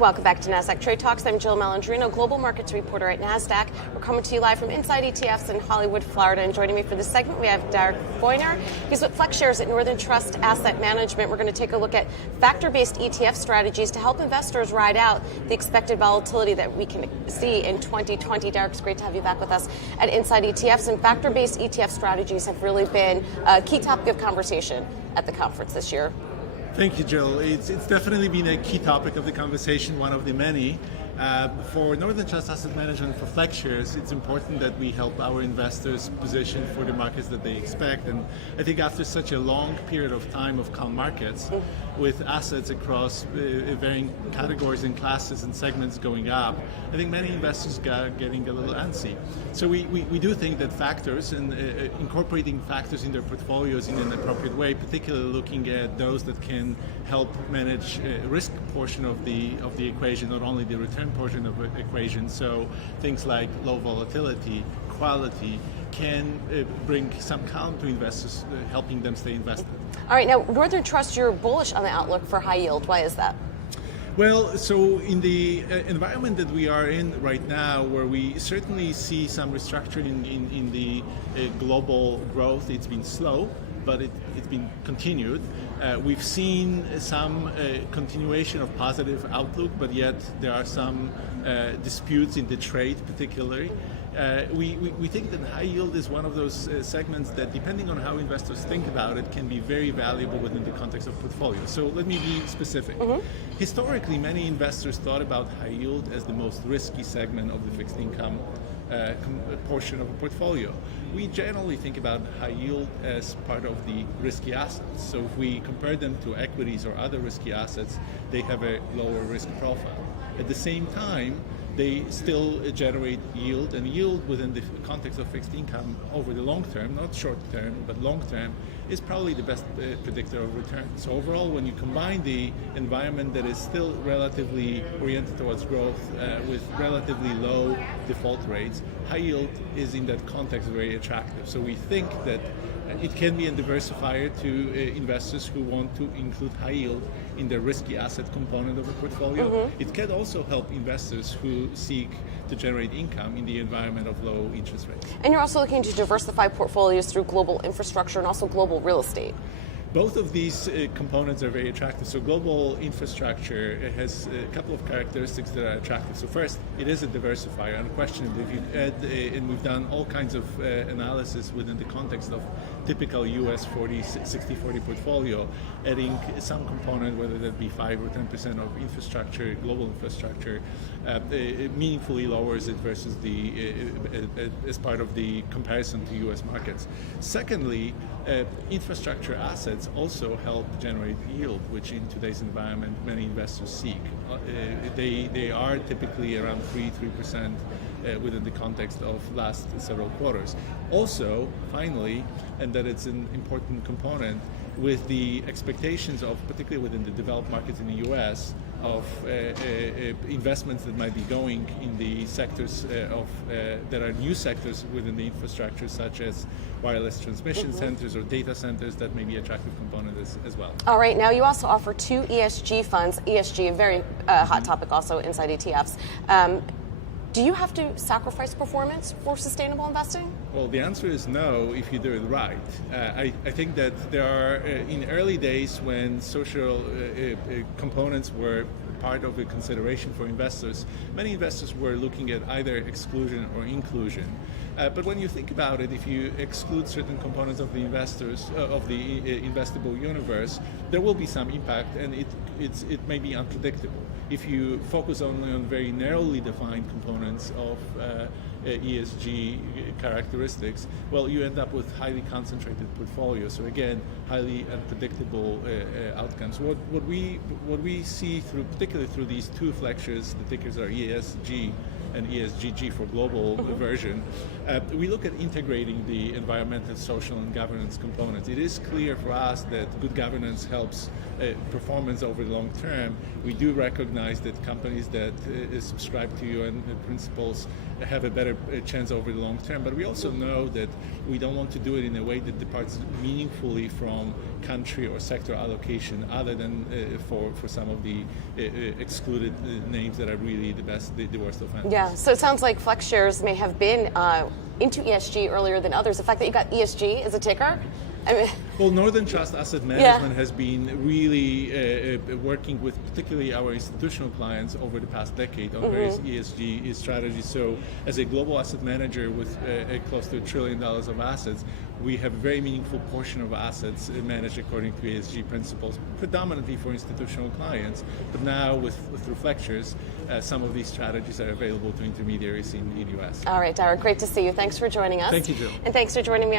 Welcome back to Nasdaq Trade Talks. I'm Jill Malandrino, global markets reporter at Nasdaq. We're coming to you live from Inside ETFs in Hollywood, Florida. And joining me for this segment, we have Darek Wojnar. He's with FlexShares at Northern Trust Asset Management. We're going to take a look at factor-based ETF strategies to help investors ride out the expected volatility that we can see in 2020. Darek, it's great to have you back with us at Inside ETFs. And factor-based ETF strategies have really been a key topic of conversation at the conference this year. Thank you, Jill. It's definitely been a key topic of the conversation, one of the many. For Northern Trust Asset Management, for FlexShares, it's important that we help our investors position for the markets that they expect. And I think after such a long period of time of calm markets, with assets across varying categories and classes and segments going up, I think many investors are getting a little antsy. So we do think that factors and incorporating factors in their portfolios in an appropriate way, particularly looking at those that can help manage risk portion of the equation, not only the return portion of the equation. So things like low volatility, quality, can bring some calm to investors, helping them stay invested. All right, now Northern Trust, you're bullish on the outlook for high yield. Why is that? Well, so in the environment that we are in right now, where we certainly see some restructuring in the global growth, it's been slow, but it's been continued. We've seen some continuation of positive outlook, but yet there are some disputes in the trade particularly. We think that high yield is one of those segments that, depending on how investors think about it, can be very valuable within the context of portfolio. So let me be specific. Historically, many investors thought about high yield as the most risky segment of the fixed income portion of a portfolio. We generally think about high yield as part of the risky assets. So if we compare them to equities or other risky assets, they have a lower risk profile. At the same time, they still generate yield, and yield within the context of fixed income over the long term, not short term, but long term, is probably the best predictor of return. So overall, when you combine the environment that is still relatively oriented towards growth with relatively low default rates, high yield is in that context very attractive. So we think that it can be a diversifier to investors who want to include high yield in the risky asset component of a portfolio. It can also help investors who seek to generate income in the environment of low interest rates. And you're also looking to diversify portfolios through global infrastructure and also global real estate. Both of these components are very attractive. So global infrastructure has a couple of characteristics that are attractive. So first, it is a diversifier, unquestionably. If you add, and we've done all kinds of analysis within the context of typical US 60-40 portfolio, adding some component, whether that be 5 or 10% of infrastructure, global infrastructure, it meaningfully lowers it versus as part of the comparison to US markets. Secondly, infrastructure assets also help generate yield, which in today's environment many investors seek. They are typically around 3% within the context of last several quarters. Also, finally, and that it's an important component, with the expectations of, particularly within the developed markets in the US, of investments that might be going in the sectors that are new sectors within the infrastructure, such as wireless transmission centers or data centers, that may be attractive component as well. All right, now you also offer 2 ESG funds. ESG, a very hot topic also inside ETFs. Do you have to sacrifice performance for sustainable investing? Well, the answer is no if you do it right. I think that there are, in early days when social components were part of a consideration for investors, many investors were looking at either exclusion or inclusion. But when you think about it, if you exclude certain components of the investable universe, there will be some impact, and it may be unpredictable. If you focus only on very narrowly defined components of ESG characteristics, well, you end up with highly concentrated portfolios. So again, highly unpredictable outcomes. What we see through, particularly through these 2 FlexShares, the tickers are ESG an ESGG for global version. We look at integrating the environmental, social, and governance components. It is clear for us that good governance helps performance over the long term. We do recognize that companies that subscribe to UN principles have a better chance over the long term, but we also know that we don't want to do it in a way that departs meaningfully from country or sector allocation, other than for some of the excluded names that are really the worst offenders. Yeah, so it sounds like FlexShares may have been into ESG earlier than others. The fact that you got ESG as a ticker, I mean, well, Northern Trust Asset Management has been really working with particularly our institutional clients over the past decade on various ESG strategies. So as a global asset manager with close to $1 trillion of assets, we have a very meaningful portion of assets managed according to ESG principles, predominantly for institutional clients. But now through FlexShares, some of these strategies are available to intermediaries in the US. All right, Darek, great to see you. Thanks for joining us. Thank you, Jill. And thanks for joining me on